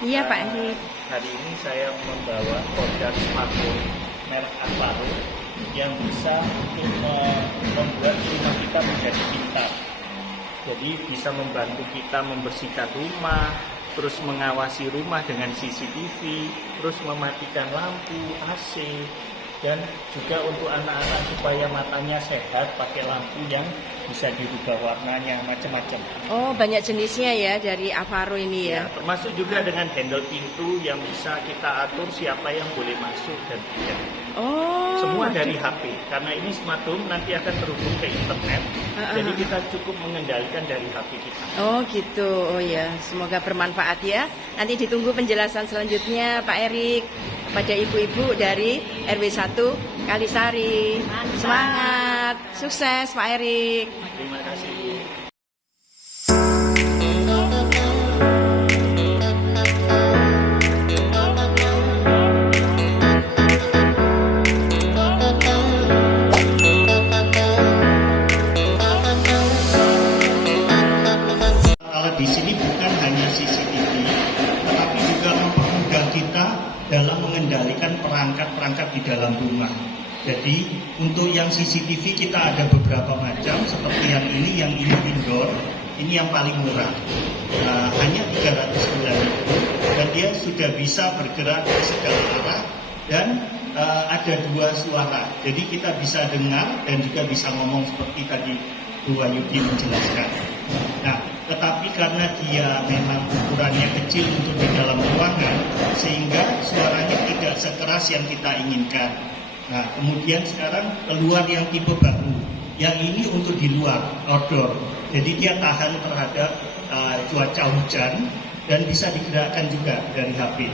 Iya Pak Heri. Hari ini saya membawa produk smartphone merek Avaro yang bisa untuk membuat rumah kita menjadi pintar. Jadi bisa membantu kita membersihkan rumah, terus mengawasi rumah dengan CCTV, terus mematikan lampu, AC, dan juga untuk anak-anak supaya matanya sehat pakai lampu yang bisa dirubah warnanya macam-macam. Oh, banyak jenisnya ya dari Avaro ini ya. Termasuk juga dengan handle pintu yang bisa kita atur siapa yang boleh masuk dan tidak. Oh. Semua dari HP, karena ini smart home nanti akan terhubung ke internet, jadi kita cukup mengendalikan dari HP kita. Oh gitu, oh ya, semoga bermanfaat ya. Nanti ditunggu penjelasan selanjutnya Pak Erik pada ibu-ibu dari RW 1 Kalisari. Semangat, sukses Pak Erik. Terima kasih. Di sini bukan hanya CCTV, tetapi juga mempermudah kita dalam mengendalikan perangkat-perangkat di dalam rumah. Jadi untuk yang CCTV kita ada beberapa macam, seperti yang ini indoor, ini yang paling murah, hanya 390, dan dia sudah bisa bergerak ke segala arah dan ada 2 suara. Jadi kita bisa dengar dan juga bisa ngomong seperti tadi Bu Wayudi menjelaskan. Nah, tetapi karena dia memang ukurannya kecil untuk di dalam ruangan, sehingga suaranya tidak sekeras yang kita inginkan. Nah, kemudian sekarang keluar yang tipe baru, yang ini untuk di luar, outdoor. Jadi dia tahan terhadap cuaca hujan dan bisa digerakkan juga dari HP.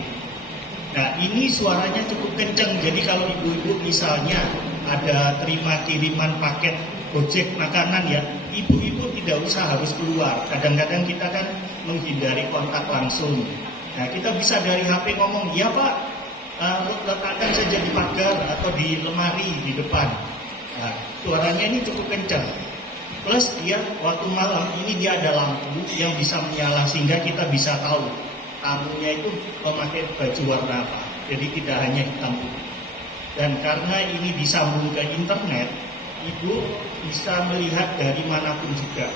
Nah, ini suaranya cukup kencang. Jadi kalau ibu-ibu misalnya ada terima kiriman paket Gojek makanan ya, ibu-ibu tidak usah harus keluar. Kadang-kadang kita kan menghindari kontak langsung. Nah, kita bisa dari HP ngomong, ya Pak, letakkan saja di pagar atau di lemari di depan. Nah, suaranya ini cukup kencang. Plus dia waktu malam ini dia ada lampu yang bisa menyala sehingga kita bisa tahu tamunya itu memakai baju warna apa. Jadi tidak hanya hitam putih. Dan karena ini disambung ke internet, ibu bisa melihat dari manapun juga.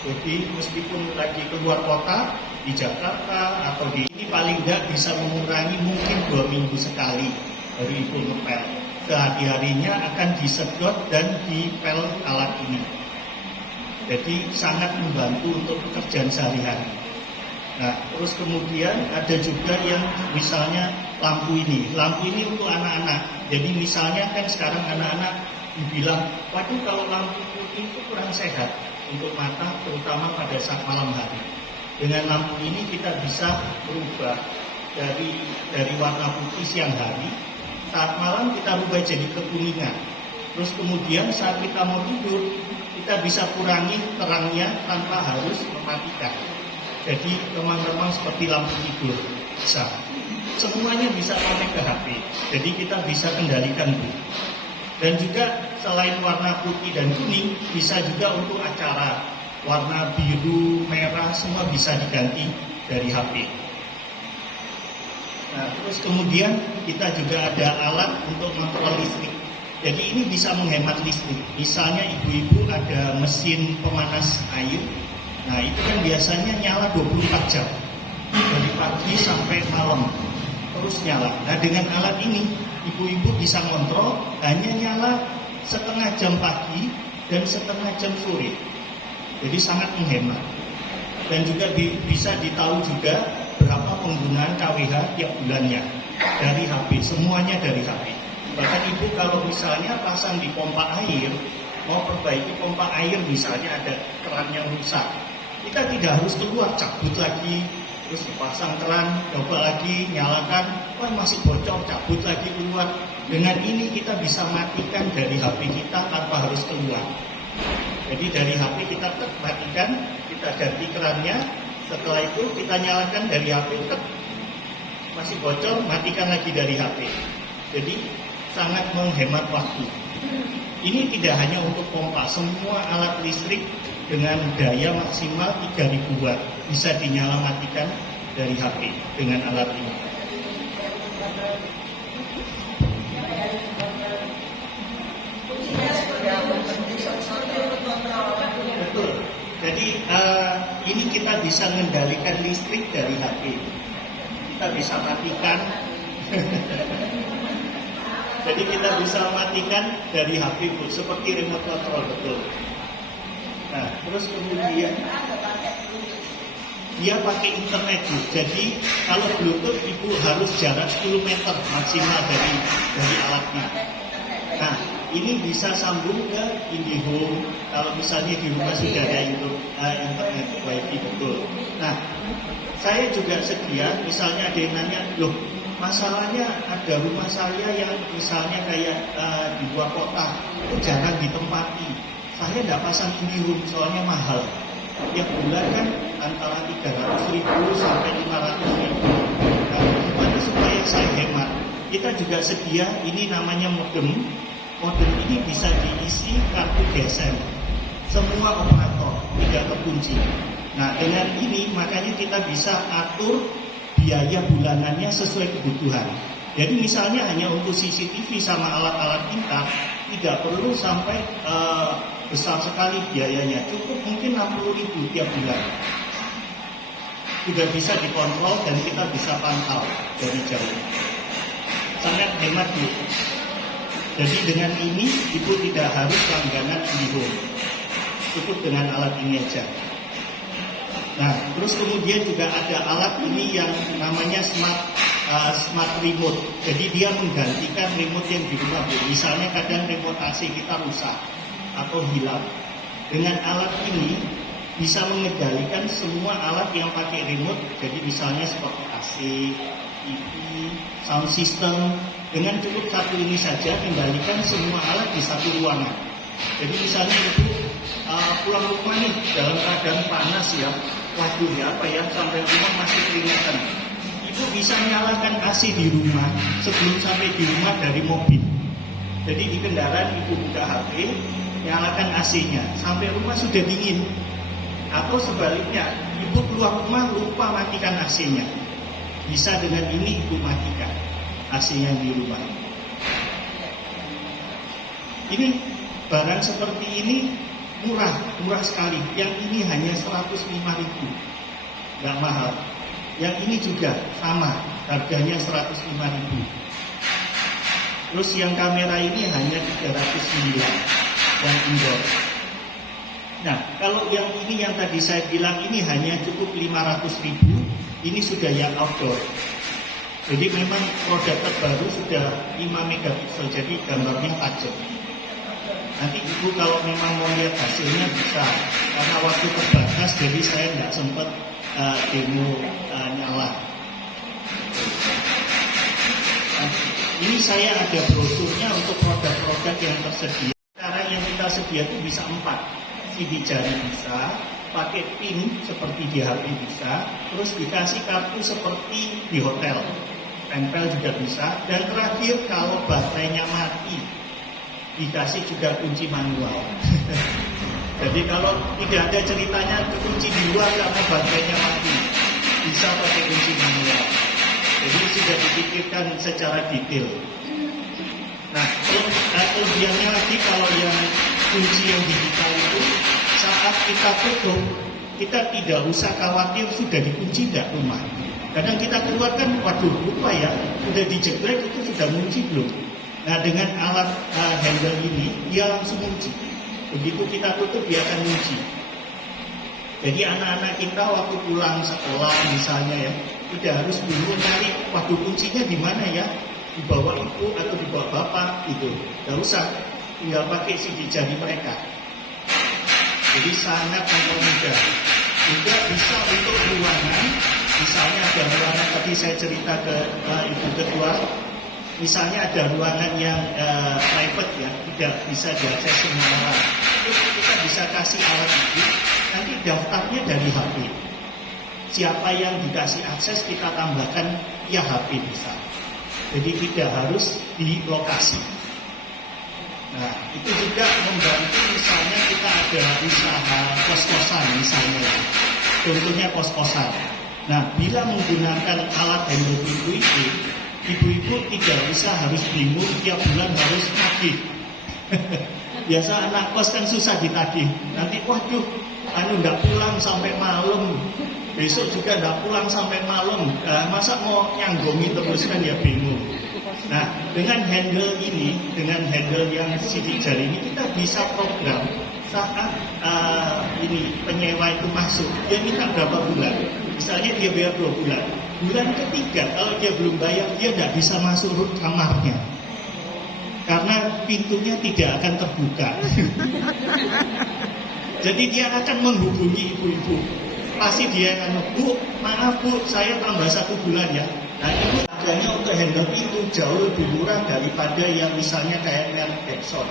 Jadi meskipun lagi keluar kota, di Jakarta atau di ini paling tidak bisa mengurangi mungkin 2 minggu sekali baru ibu ngepel. Sehari-harinya akan disedot dan dipel alat ini. Jadi sangat membantu untuk pekerjaan sehari-hari. Nah, terus kemudian ada juga yang misalnya lampu ini untuk anak-anak. Jadi misalnya kan sekarang anak-anak dibilang, waduh kalau lampu putih itu kurang sehat untuk mata, terutama pada saat malam hari. Dengan lampu ini kita bisa berubah dari warna putih siang hari, saat malam kita rubah jadi kekuningan. Terus kemudian saat kita mau tidur, kita bisa kurangi terangnya tanpa harus mematikan. Jadi remang-remang seperti lampu tidur bisa. Semuanya bisa pakai ke HP. Jadi kita bisa kendalikan Bu. Dan juga selain warna putih dan kuning, bisa juga untuk acara warna biru, merah, semua bisa diganti dari HP. Nah, terus kemudian kita juga ada alat untuk kontrol listrik. Jadi ini bisa menghemat listrik. Misalnya ibu-ibu ada mesin pemanas air. Nah, itu kan biasanya nyala 24 jam. Dari pagi sampai malam terus nyala. Nah, dengan alat ini ibu-ibu bisa kontrol hanya nyala setengah jam pagi dan setengah jam sore. Jadi sangat menghemat. Dan juga bisa ditahu juga berapa penggunaan KWH tiap bulannya dari HP, semuanya dari HP. Bahkan ibu kalau misalnya pasang di pompa air, mau perbaiki pompa air misalnya ada keran yang rusak, kita tidak harus keluar, cabut lagi, terus dipasang keran, coba lagi, nyalakan, wah masih bocor, cabut lagi keluar. Dengan ini kita bisa matikan dari HP kita tanpa harus keluar. Jadi dari HP kita matikan, kita ganti kerannya, setelah itu kita nyalakan dari HP, masih bocor, matikan lagi dari HP. Jadi sangat menghemat waktu. Ini tidak hanya untuk pompa, semua alat listrik dengan daya maksimal 3000 watt bisa dinyala matikan dari HP dengan alat ini. Betul. Jadi ini kita bisa mengendalikan listrik dari HP. Kita bisa matikan. Jadi kita bisa matikan dari HP, Bu, seperti remote control, betul. Nah, terus kemudian dia pakai internet, Bu. Jadi kalau Bluetooth Ibu harus jarak 10 meter maksimal dari alatnya. Nah, ini bisa sambung ke IndiHome. Kalau misalnya di rumah sudah ada internet WiFi, betul. Nah, saya juga sedia, misalnya ada yang nanya, loh, masalahnya ada rumah saya yang misalnya kayak di luar kota, itu jarang ditempati. Saya tidak pasang IndiHome soalnya mahal. Tiap bulan kan antara 300.000 sampai 500.000. Nah, gimana supaya saya hemat? Kita juga sedia, ini namanya modem. Modem ini bisa diisi kartu GSM. Semua operator, tidak terkunci. Nah, dengan ini makanya kita bisa atur biaya bulanannya sesuai kebutuhan. Jadi misalnya hanya untuk CCTV sama alat-alat pintar, tidak perlu sampai besar sekali biayanya. Cukup mungkin 60.000 tiap bulan. Sudah bisa dikontrol dan kita bisa pantau dari jauh. Sangat hemat, Bu. Jadi dengan ini Ibu tidak harus langganan IndiHome. Cukup dengan alat ini aja. Nah, terus kemudian juga ada alat ini yang namanya smart remote. Jadi dia menggantikan remote yang di rumah, Bu. Misalnya kadang remote AC kita rusak atau hilang. Dengan alat ini bisa mengendalikan semua alat yang pakai remote. Jadi misalnya seperti AC, TV, sound system. Dengan cukup satu ini saja kendalikan semua alat di satu ruangan. Jadi misalnya Ibu pulang rumah nih dalam keadaan panas ya, waduh ya apa ya, sampai rumah masih keringatan. Ibu bisa nyalakan AC di rumah sebelum sampai di rumah dari mobil. Jadi di kendaraan Ibu buka HP, nyalakan AC-nya, sampai rumah sudah dingin. Atau sebaliknya, Ibu keluar rumah lupa matikan AC-nya. Bisa dengan ini Ibu matikan AC-nya di rumah. Ini barang seperti ini murah sekali. Yang ini hanya 105.000, nggak mahal. Yang ini juga sama, harganya 105.000. Terus yang kamera ini hanya 309, yang indoor. Nah, kalau yang ini yang tadi saya bilang ini hanya cukup 500.000, ini sudah yang outdoor. Jadi memang produk terbaru sudah 5 megapiksel, jadi gambarnya tajam. Nanti Ibu kalau memang mau lihat hasilnya bisa, karena waktu terbatas jadi saya nggak sempat demo nyala. Nah, ini saya ada brosurnya untuk produk-produk yang tersedia. Sekarang yang kita sedia itu bisa 4. Sidik jari bisa, pakai PIN seperti di HP bisa, terus dikasih kartu seperti di hotel. Tempel juga bisa, dan terakhir kalau baterainya mati dikasih juga kunci manual. Jadi kalau tidak ada ceritanya kunci di luar karena baterainya mati, bisa pakai kunci manual. Jadi sudah dipikirkan secara detail. Nah, kelebihannya lagi kalau yang kunci yang digital itu saat kita tutup, kita tidak usah khawatir sudah dikunci tidak rumah. Kadang kita keluar kan, waduh lupa ya, sudah dijegrek itu sudah kunci belum. Nah dengan alat handle ini, dia langsung kunci. Begitu kita tutup, dia akan kunci. Jadi anak-anak kita waktu pulang sekolah misalnya ya, tidak harus dulu nyari, waduh kuncinya di mana ya, dibawa ibu atau dibawa bapak gitu. Tidak usah, tinggal pakai sidik jari mereka. Jadi sangat mudah. Juga bisa untuk ruangan. Misalnya ada ruangan, tadi saya cerita ke Ibu Ketua, misalnya ada ruangan yang private ya, tidak bisa diakses semua orang. Terus kita bisa kasih alat itu, nanti daftarnya dari HP. Siapa yang dikasih akses kita tambahkan ya HP bisa. Jadi tidak harus di lokasi. Nah, itu juga membantu misalnya kita ada usaha kos-kosan misalnya. Contohnya kos-kosan. Nah, bila menggunakan alat handle pintu itu, ibu-ibu tidak usah harus bingung tiap bulan harus nagih. Biasa anak kos kan susah ditagih. Nanti waduh, nggak pulang sampai malam. Besok juga nggak pulang sampai malam. Masa mau nyanggongi terus kan ya bingung. Nah, dengan handle ini, dengan handle yang sidik jari ini kita bisa program saat ini penyewa itu masuk, dia minta berapa bulan. Misalnya dia bayar 2 bulan. Bulan ketiga kalau dia belum bayar, dia tidak bisa masuk kamarnya. Karena pintunya tidak akan terbuka. Jadi dia akan menghubungi ibu-ibu. Pasti dia akan, Bu, maaf Bu, saya tambah 1 bulan ya. Nah ibu harganya untuk handle pintu jauh lebih murah daripada yang misalnya kayak merek Dexon.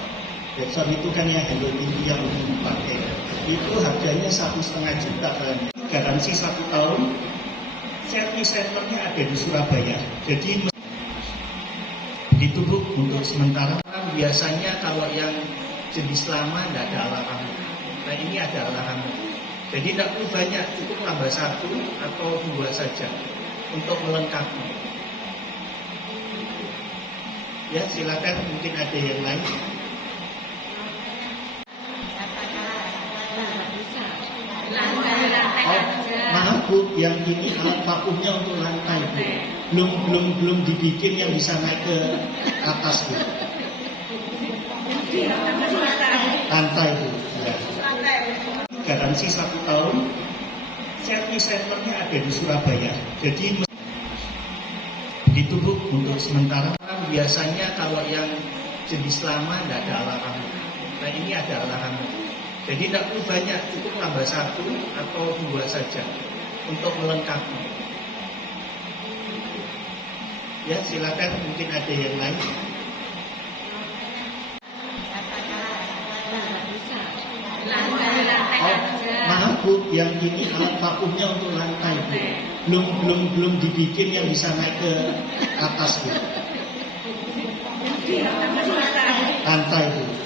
Dexon itu kan yang handle pintu yang umum dipakai. Itu harganya 1,5 juta kan. Garansi 1 tahun. Service centernya ada di Surabaya. Jadi begitu Bu, untuk sementara biasanya kalau yang jenis lama tidak ada alarm. Nah ini ada alarm. Jadi tidak perlu banyak, cukup nambah 1 atau 2 saja untuk melengkapi. Ya silakan, mungkin ada yang lain. Maaf Bu, yang ini alat vakumnya untuk lantai Bu. Belum dibikin yang bisa naik ke atas Bu. Lantai Bu. Ya. Garansi 1 tahun. Service centernya ada di Surabaya. Jadi begitu Bu, untuk sementara biasanya kalau yang jenis lama tidak ada alarm. Nah ini ada alarm. Jadi tidak perlu banyak, cukup nambah 1 atau 2 saja untuk melengkapi. Ya silakan, mungkin ada yang lain. Maaf Bu, yang ini alat vakumnya untuk lantai Bu. Belum dibikin yang bisa naik ke atas Bu. Lantai Bu.